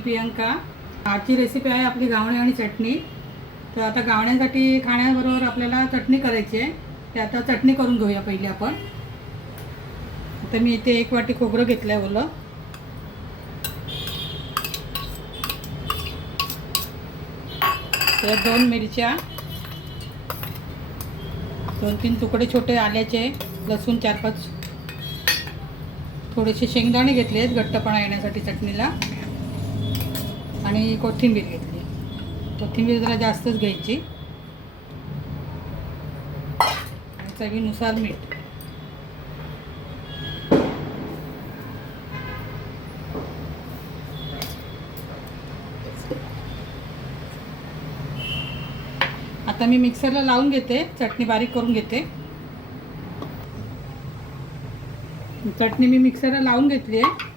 प्रियंका. आजची रेसिपी आहे आपली घावणे आणि चटणी. तर आता घावण्यासाठी खाण्याबरोबर आपल्याला चटणी करायची आहे. ते आता चटणी करून घेऊया पहिली आपण. आता मी इथे 1 वाटी खोबरं घेतलं आहे ओलं. त्यात 2 मिरच्या, 2-3 तुकडे छोटे आल्याचे, लसूण 4-5, थोडेसे शेंगदाणे घेतले आहेत घट्टपणा येण्यासाठी चटणीला, आणि कोथिंबीर घेतली. कोथिंबीर जरा जास्तच घ्यायची, आणि चवीनुसार मीठ. आता मी मिक्सरला लावून घेते, चटणी बारीक करून घेते. चटणी मी मिक्सरला लावून घेतली आहे.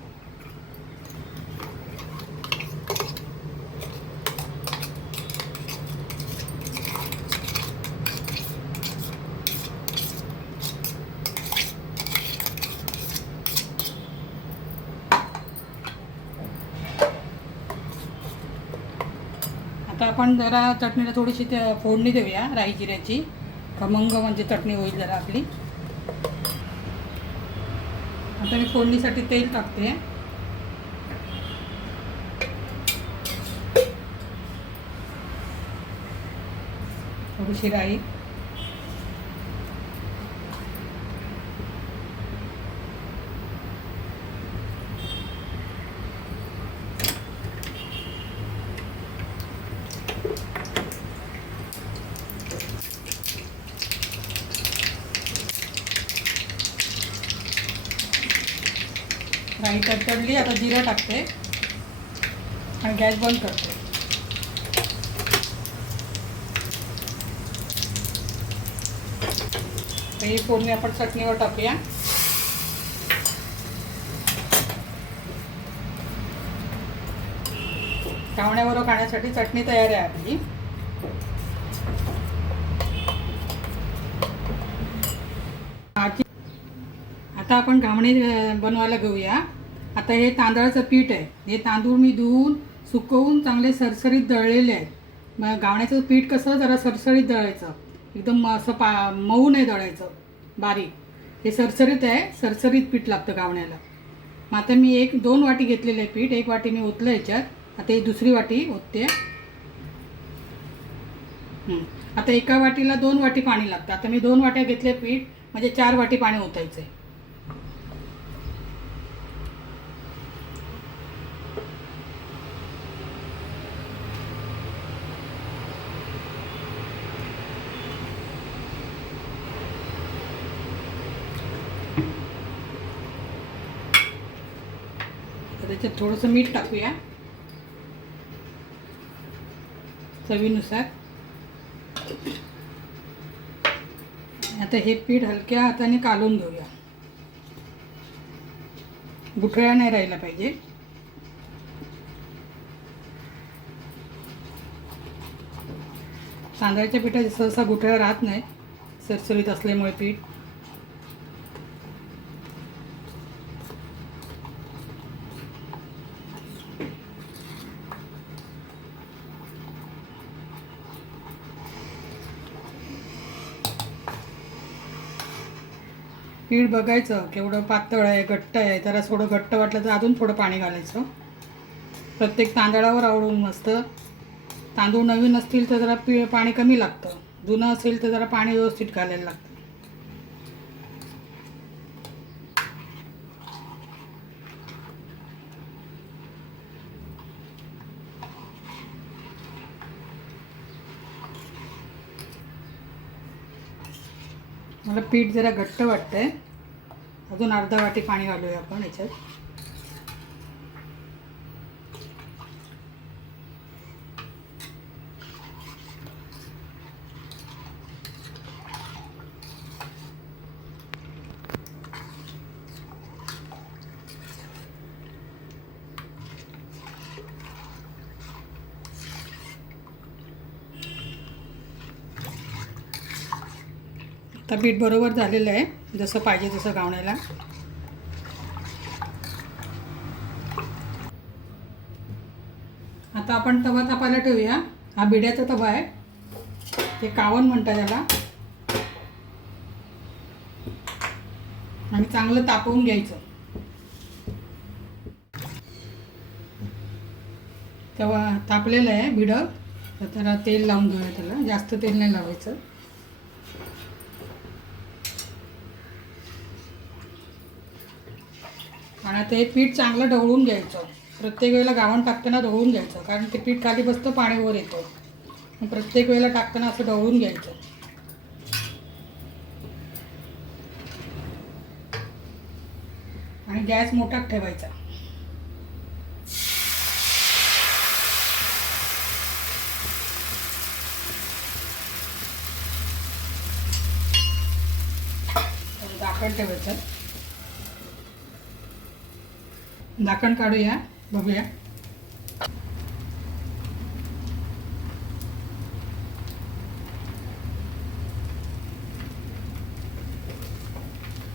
आता आपण जरा चटणीला थोडीशी फोडणी देऊया राई जिऱ्याची. खमंग म्हणजे चटणी होईल जरा आपली. आता मी फोडणीसाठी तेल टाकते. थोडीशी राई, राई तडतडली. आता जिरा टाकते आणि गॅस बंद करते. ही फोडणी आपण चटणीवर टाकूया. घावण्याबरोबर खाण्यासाठी चटणी तयार आहे आपली. आता आपण घावणे बनवायला घेऊया. आता हे तांदळाचं पीठ आहे. हे तांदूळ मी धुवून सुकवून चांगले सरसरीत दळलेले आहेत. मग घावण्याचं पीठ कसं जरा सरसरीत दळायचं, एकदम असं मऊ नाही दळायचं, बारीक. हे सरसरीत आहे, सरसरीत पीठ लागतं घावण्याला. मग आता मी 1-2 वाटी घेतलेलं आहे पीठ. 1 वाटी मी ओतलं याच्यात. आता ही दुसरी वाटी ओतते. आता एका वाटीला 2 वाटी पाणी लागतं. आता मी 2 वाट्या घेतले पीठ, म्हणजे 4 वाटी पाणी ओतायचं आहे. त्याच्यात थोडंसं मीठ टाकूया चवीनुसार. आता हे पीठ हलक्या हाताने कालून घेऊया. गुठळ्या नाही राहिला पाहिजे. तांदळाच्या पिठात सहसा गुठळ्या राहत नाही, सरसरीत असल्यामुळे पीठ. पीठ बघायचं केवढं पातळ आहे, घट्ट आहे. जरा थोडं घट्ट वाटलं तर अजून थोडं पाणी घालायचं. प्रत्येक तांदळावर आवडून मस्त. तांदूळ नवीन असतील तर जरा पाणी कमी लागतं, जुनं असेल तर जरा पाणी व्यवस्थित घालायला लागतं. मला पीठ जरा घट्ट वाटतंय. अजून अर्धा वाटी पाणी घालूया आपण याच्यात. आता पीठ बरोबर झालेलं आहे, जसं पाहिजे तसं घावण्याला. आता आपण तवा तापायला ठेवूया. हा बिड्याचा तवा आहे, ते कावन म्हणतात त्याला. आणि चांगलं तापवून घ्यायचं. तवा तापलेलं आहे बिडं. तर त्याला तेल लावून घेऊया. त्याला जास्त तेल नाही लावायचं. आणि आता हे पीठ चांगलं ढवळून घ्यायचं. प्रत्येक वेळेला गावण टाकताना ढवळून घ्यायचं, कारण ते पीठ खाली बसतं, पाणी वर येतं. प्रत्येक वेळेला टाकताना असं ढवळून घ्यायचं. आणि गॅस मोठाच ठेवायचा. झाकण ठेवायचं. झाकण काढूया, बघूया.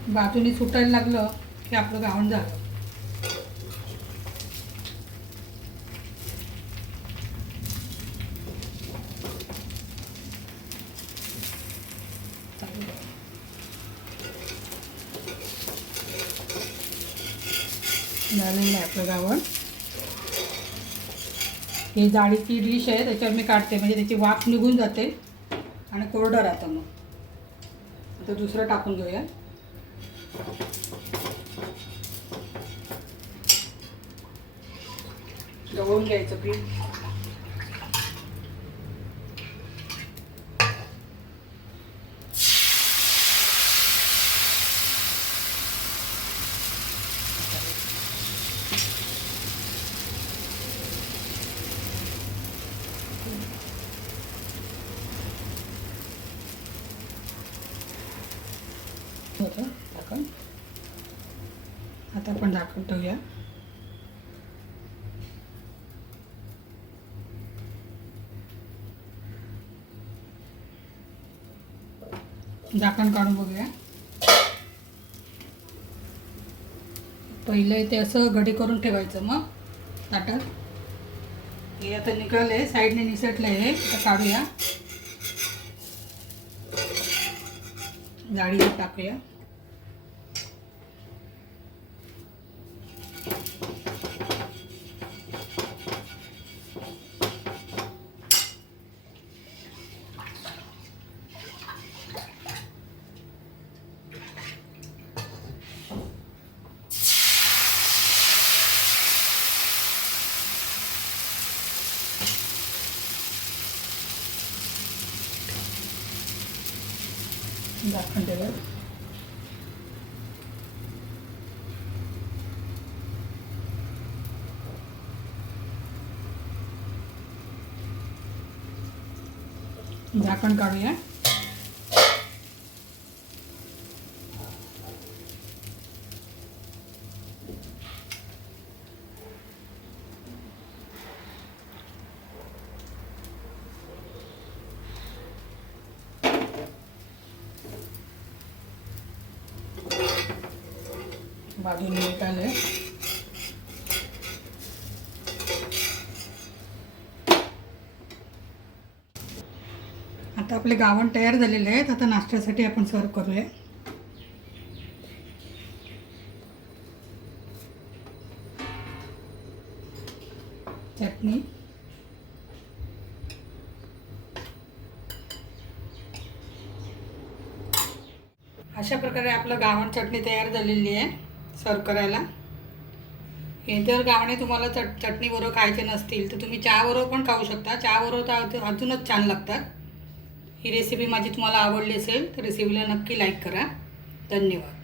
बाजूनी सुटायला लागलं की आपलं गावण झालं. झालेलं आहे आपलं गावण. ही जाळीची डिश आहे, त्याच्यावर मी काढते, म्हणजे त्याची वाफ निघून जाते आणि कोरडं राहतं. मग आता दुसरं टाकून घेऊया. ढवळून घ्यायचं पीठ. झाकण. आता आपण झाकण ठेवूया. झाकण काढून बघूया. पहिले ते असं घडी करून ठेवायचं. मग ताटात हे आता निघाले, साईडने निसटलं आहे. आता काढूया, जाळीवर टाकूया. झाकण ठेवूया. झाकण काढूया. बाजूने निघाले. आता आपले गावण तयार झालेले आहेत. आता नाश्त्यासाठी आपण सर्व करूया. चटणी, अशा प्रकारे आपलं गावण चटणी तयार झालेली आहे सर्व करायला. हे जर गावणे तुम्हाला चटणीबरोबर खायचे नसतील तर तुम्ही चहाबरोबर पण खाऊ शकता. चहाबरोबर तर अजूनच छान लागतात. ही रेसिपी माझी तुम्हाला आवडली असेल तर रेसिपीला नक्की लाईक करा. धन्यवाद.